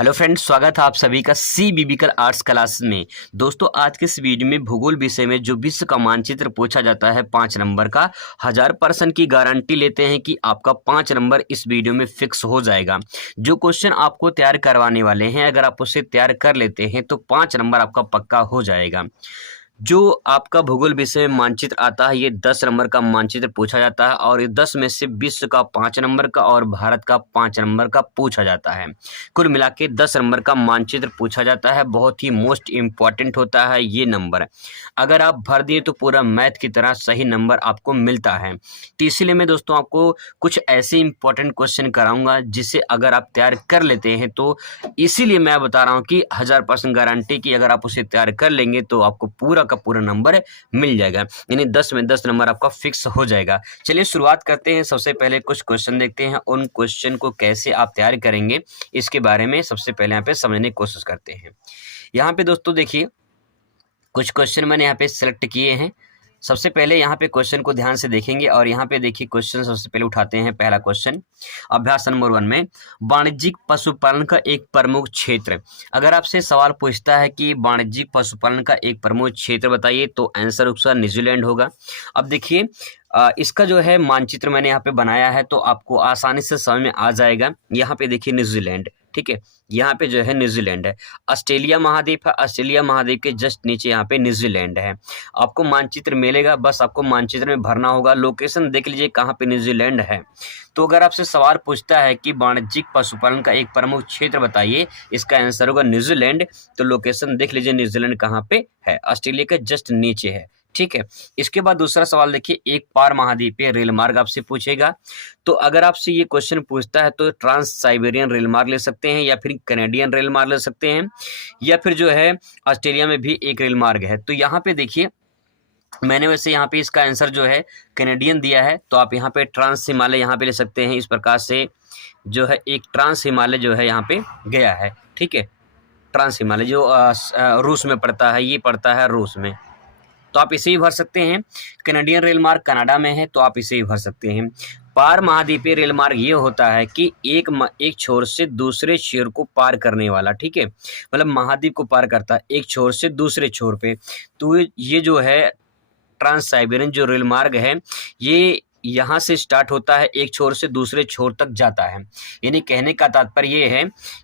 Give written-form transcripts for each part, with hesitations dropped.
Hello friends, स्वागत है आप सभी का सी बिबिकल आर्ट्स क्लास में। दोस्तों, आज के इस वीडियो में भूगोल विषय में जो विश्व का मानचित्र पूछा जाता है 5 नंबर का, 1000% की गारंटी लेते हैं कि आपका 5 नंबर इस वीडियो में फिक्स हो जाएगा। जो क्वेश्चन आपको तैयार करवाने वाले हैं, अगर आप उसे तैयार कर लेते हैं तो 5 नंबर आपका पक्का हो जाएगा। जो आपका भूगोल विषय में मानचित्र आता है, ये 10 नंबर का मानचित्र पूछा जाता है और ये 10 में से विश्व का 5 नंबर का और भारत का 5 नंबर का पूछा जाता है। कुल मिला के 10 नंबर का मानचित्र पूछा जाता है। बहुत ही मोस्ट इम्पॉर्टेंट होता है ये नंबर। अगर आप भर दिए तो पूरा मैथ की तरह सही नंबर आपको मिलता है। तो इसीलिए मैं दोस्तों आपको कुछ ऐसे इंपॉर्टेंट क्वेश्चन कराऊंगा जिसे अगर आप तैयार कर लेते हैं तो इसीलिए मैं बता रहा हूँ कि 1000% गारंटी की अगर आप उसे तैयार कर लेंगे तो आपको पूरा का पूरा नंबर मिल जाएगा, यानी 10 में 10 नंबर आपका फिक्स हो जाएगा। चलिए शुरुआत करते हैं। सबसे पहले कुछ क्वेश्चन देखते हैं, उन क्वेश्चन को कैसे आप तैयार करेंगे इसके बारे में सबसे पहले यहाँ पे समझने की कोशिश करते हैं। यहाँ पे दोस्तों देखिए, कुछ क्वेश्चन मैंने यहाँ पे सेलेक्ट किए हैं। सबसे पहले यहाँ पे क्वेश्चन को ध्यान से देखेंगे और यहाँ पे देखिए क्वेश्चन सबसे पहले उठाते हैं। पहला क्वेश्चन अभ्यास नंबर 1 में, वाणिज्यिक पशुपालन का एक प्रमुख क्षेत्र। अगर आपसे सवाल पूछता है कि वाणिज्यिक पशुपालन का एक प्रमुख क्षेत्र बताइए तो आंसर उसका न्यूजीलैंड होगा। अब देखिए इसका जो है मानचित्र मैंने यहाँ पे बनाया है तो आपको आसानी से समझ में आ जाएगा। यहाँ पे देखिए न्यूजीलैंड, ठीक है, यहाँ पे जो है न्यूजीलैंड है। ऑस्ट्रेलिया महाद्वीप है, ऑस्ट्रेलिया महाद्वीप के जस्ट नीचे यहाँ पे न्यूजीलैंड है। आपको मानचित्र मिलेगा, बस आपको मानचित्र में भरना होगा। लोकेशन देख लीजिए कहाँ पे न्यूजीलैंड है। तो अगर आपसे सवाल पूछता है कि वाणिज्यिक पशुपालन का एक प्रमुख क्षेत्र बताइए, इसका आंसर होगा न्यूजीलैंड। तो लोकेशन देख लीजिए न्यूजीलैंड कहाँ पे है, ऑस्ट्रेलिया के जस्ट नीचे है, ठीक है। इसके बाद दूसरा सवाल देखिए, एक पार महाद्वीपीय रेल मार्ग आपसे पूछेगा। तो अगर आपसे ये क्वेश्चन पूछता है तो ट्रांस साइबेरियन रेल मार्ग ले सकते हैं या फिर कैनेडियन रेल मार्ग ले सकते हैं या फिर जो है ऑस्ट्रेलिया में भी एक रेल मार्ग है। तो यहाँ पे देखिए मैंने वैसे यहाँ पे इसका आंसर जो है कैनेडियन दिया है, तो आप यहाँ पे ट्रांस हिमालय यहाँ पे ले सकते हैं। इस प्रकार से जो है एक ट्रांस हिमालय जो है यहाँ पे गया है, ठीक है। ट्रांस हिमालय जो रूस में पड़ता है, ये पड़ता है रूस में, तो आप इसे ही भर सकते हैं। कैनेडियन रेल मार्ग कनाडा में है तो आप इसे ही भर सकते हैं। पार महाद्वीपीय रेल मार्ग ये होता है कि एक छोर से दूसरे छोर को पार करने वाला, ठीक है, मतलब महाद्वीप को पार करता है एक छोर से दूसरे छोर पे। तो ये जो है ट्रांस साइबेरियन जो रेल मार्ग है, ये यहाँ से स्टार्ट होता है, एक छोर से दूसरे छोर तक जाता है। यानी कहने का तात्पर्य ये है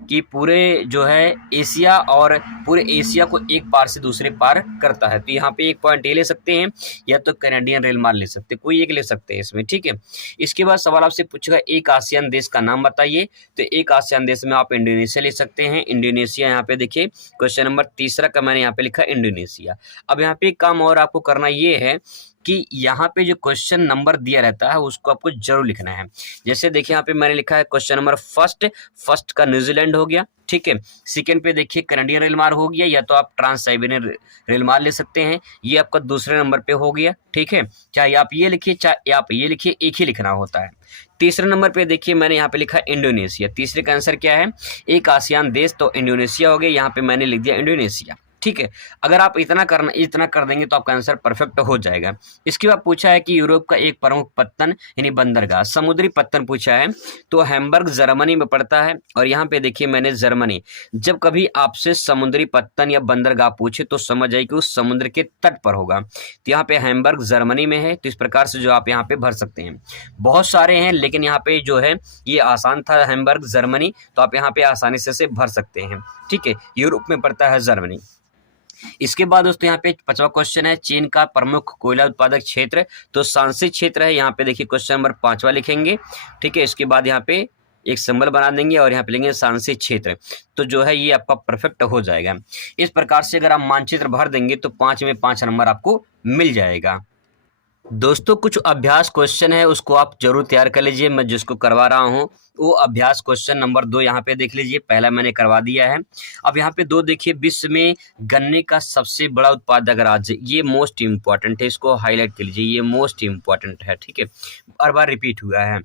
कि पूरे जो है एशिया और पूरे एशिया को एक पार से दूसरे पार करता है। तो यहाँ पे एक पॉइंट ये ले सकते हैं या तो कैनेडियन रेल मार्ग ले सकते हैं, कोई एक ले सकते हैं इसमें, ठीक है। इसके बाद सवाल आपसे पूछेगा एक आसियान देश का नाम बताइए। तो एक आसियान देश में आप इंडोनेशिया ले सकते हैं। इंडोनेशिया यहाँ पे देखिए क्वेश्चन नंबर तीसरा का मैंने यहाँ पे लिखा इंडोनेशिया। अब यहाँ पे एक काम और आपको करना ये है कि यहाँ पे जो क्वेश्चन नंबर दिया रहता है उसको आपको जरूर लिखना है। जैसे देखिए यहाँ पे मैंने लिखा है क्वेश्चन नंबर फर्स्ट का न्यूजीलैंड हो गया, ठीक है। सेकंड पे देखिए कैनेडियन रेल मार्ग हो गया, या तो आप ट्रांस साइबेरियन रेल मार्ग ले सकते हैं, ये आपका दूसरे नंबर पे हो गया, ठीक है। चाहे आप ये लिखिए चाहे आप ये लिखिए, एक ही लिखना होता है। तीसरे नंबर पे देखिए मैंने यहाँ पे लिखा इंडोनेशिया। तीसरे का आंसर क्या है, एक आसियान देश, तो इंडोनेशिया हो गया, यहाँ पे मैंने लिख दिया इंडोनेशिया, ठीक है। अगर आप इतना कर देंगे तो आपका आंसर परफेक्ट हो जाएगा। इसके बाद पूछा है कि यूरोप का एक प्रमुख पत्तन यानी बंदरगाह, समुद्री पत्तन पूछा है, तो हैम्बर्ग जर्मनी में पड़ता है। और यहाँ पे देखिए मैंने जर्मनी, जब कभी आपसे समुद्री पत्तन या बंदरगाह पूछे तो समझ आए कि उस समुद्र के तट पर होगा। तो यहाँ पे हैम्बर्ग जर्मनी में है, तो इस प्रकार से जो आप यहाँ पे भर सकते हैं। बहुत सारे हैं लेकिन यहाँ पे जो है ये आसान था, हैम्बर्ग जर्मनी, तो आप यहाँ पे आसानी से भर सकते हैं, ठीक है। यूरोप में पड़ता है जर्मनी। इसके बाद दोस्तों यहाँ पे 5वां क्वेश्चन है, चीन का प्रमुख कोयला उत्पादक क्षेत्र, तो शांसी क्षेत्र है। यहाँ पे देखिए क्वेश्चन नंबर 5वां लिखेंगे, ठीक है। इसके बाद यहाँ पे एक सिंबल बना देंगे और यहाँ पे लिखेंगे शांसी क्षेत्र, तो जो है ये आपका परफेक्ट हो जाएगा। इस प्रकार से अगर आप मानचित्र भर देंगे तो 5 में 5 नंबर आपको मिल जाएगा। दोस्तों कुछ अभ्यास क्वेश्चन है उसको आप जरूर तैयार कर लीजिए। मैं जिसको करवा रहा हूँ वो अभ्यास क्वेश्चन नंबर 2 यहाँ पे देख लीजिए, पहला मैंने करवा दिया है। अब यहाँ पे 2 देखिए, विश्व में गन्ने का सबसे बड़ा उत्पादक राज्य, ये मोस्ट इम्पॉर्टेंट है, इसको हाईलाइट कर लीजिए, ये मोस्ट इम्पॉर्टेंट है, ठीक है, बार बार रिपीट हुआ है।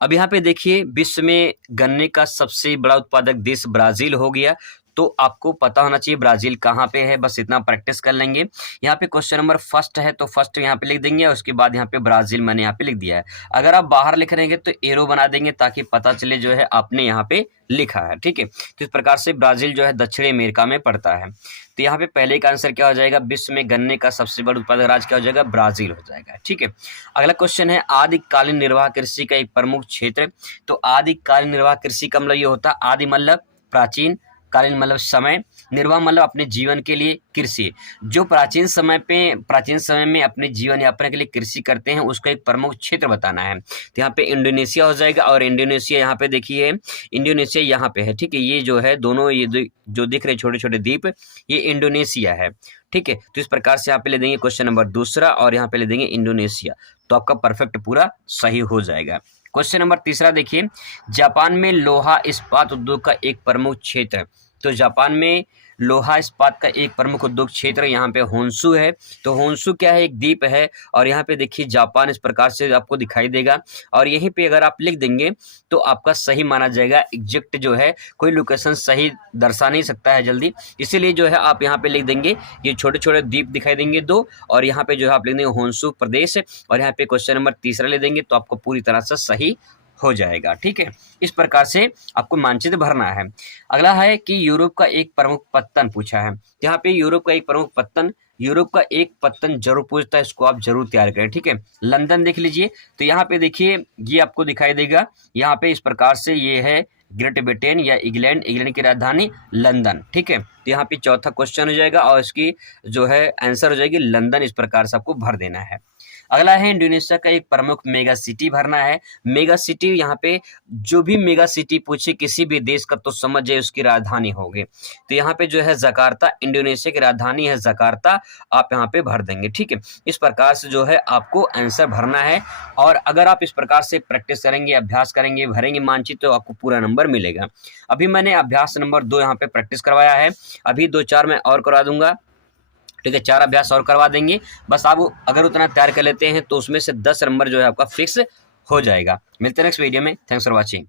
अब यहाँ पे देखिए विश्व में गन्ने का सबसे बड़ा उत्पादक देश ब्राजील हो गया। तो आपको पता होना चाहिए ब्राज़ील कहाँ पे है, बस इतना प्रैक्टिस कर लेंगे। यहाँ पे क्वेश्चन नंबर फर्स्ट है तो फर्स्ट यहाँ पे लिख देंगे और उसके बाद यहाँ पे ब्राज़ील मैंने यहाँ पे लिख दिया है। अगर आप बाहर लिख रहेंगे तो एरो बना देंगे ताकि पता चले जो है आपने यहाँ पे लिखा है, ठीक है। तो इस प्रकार से ब्राज़ील जो है दक्षिणी अमेरिका में पड़ता है। तो यहाँ पे पहले का आंसर क्या हो जाएगा, विश्व में गन्ने का सबसे बड़ा उत्पादक राज्य क्या हो जाएगा, ब्राज़ील हो जाएगा, ठीक है। अगला क्वेश्चन है आदिकालीन निर्वाह कृषि का एक प्रमुख क्षेत्र। तो आदिकालीन निर्वाह कृषि का मतलब ये होता है, आदि मतलब प्राचीन, कालीन मतलब समय, निर्वाह मतलब अपने जीवन के लिए कृषि। जो प्राचीन समय में अपने जीवन यापन के लिए कृषि करते हैं उसका एक प्रमुख क्षेत्र बताना है। तो यहाँ पे इंडोनेशिया हो जाएगा और इंडोनेशिया यहाँ पे देखिए, इंडोनेशिया यहाँ पे है, ठीक है। ये जो है दोनों ये जो दिख रहे छोटे छोटे द्वीप, ये इंडोनेशिया है, ठीक है। तो इस प्रकार से यहाँ पे ले देंगे क्वेश्चन नंबर दूसरा और यहाँ पे ले देंगे इंडोनेशिया, तो आपका परफेक्ट पूरा सही हो जाएगा। क्वेश्चन नंबर तीसरा देखिए, जापान में लोहा इस्पात उद्योग का एक प्रमुख क्षेत्र। तो जापान में लोहा इस्पात का एक प्रमुख उद्योग क्षेत्र यहाँ पे होन्शु है। तो होन्शु क्या है, एक द्वीप है और यहाँ पे देखिए जापान इस प्रकार से आपको दिखाई देगा और यहीं पे अगर आप लिख देंगे तो आपका सही माना जाएगा। एग्जैक्ट जो है कोई लोकेशन सही दर्शा नहीं सकता है जल्दी, इसीलिए जो है आप यहाँ पे लिख देंगे, ये छोटे छोटे द्वीप दिखाई देंगे दो और यहाँ पे जो है आप लिख देंगे होन्शु प्रदेश और यहाँ पे क्वेश्चन नंबर तीसरा ले देंगे तो आपको पूरी तरह से सही हो जाएगा, ठीक है। इस प्रकार से आपको मानचित्र भरना है। अगला है कि यूरोप का एक प्रमुख पत्तन पूछा है। यहाँ पे यूरोप का एक प्रमुख पत्तन, यूरोप का एक पत्तन जरूर पूछता है, इसको आप जरूर तैयार करें, ठीक है। लंदन देख लीजिए, तो यहाँ पे देखिए ये आपको दिखाई देगा, यहाँ पे इस प्रकार से ये है ग्रेट ब्रिटेन या इंग्लैंड, इंग्लैंड की राजधानी लंदन, ठीक है। तो यहाँ पे चौथा क्वेश्चन हो जाएगा और इसकी जो है आंसर हो जाएगी लंदन। इस प्रकार से आपको भर देना है। अगला है इंडोनेशिया का एक प्रमुख मेगा सिटी भरना है। मेगा सिटी, यहाँ पे जो भी मेगा सिटी पूछे किसी भी देश का तो समझ जाए उसकी राजधानी होगी। तो यहाँ पे जो है जकार्ता, इंडोनेशिया की राजधानी है जकार्ता, आप यहाँ पे भर देंगे, ठीक है। इस प्रकार से जो है आपको आंसर भरना है और अगर आप इस प्रकार से प्रैक्टिस करेंगे, अभ्यास करेंगे, भरेंगे मानचित्र तो आपको पूरा नंबर मिलेगा। अभी मैंने अभ्यास नंबर 2 यहाँ पे प्रैक्टिस करवाया है, अभी 2-4 मैं और करवा दूंगा, ठीक है। 4 अभ्यास और करवा देंगे, बस आप अगर उतना तैयार कर लेते हैं तो उसमें से 10 नंबर जो है आपका फिक्स हो जाएगा। मिलते हैं नेक्स्ट वीडियो में, थैंक्स फॉर वॉचिंग।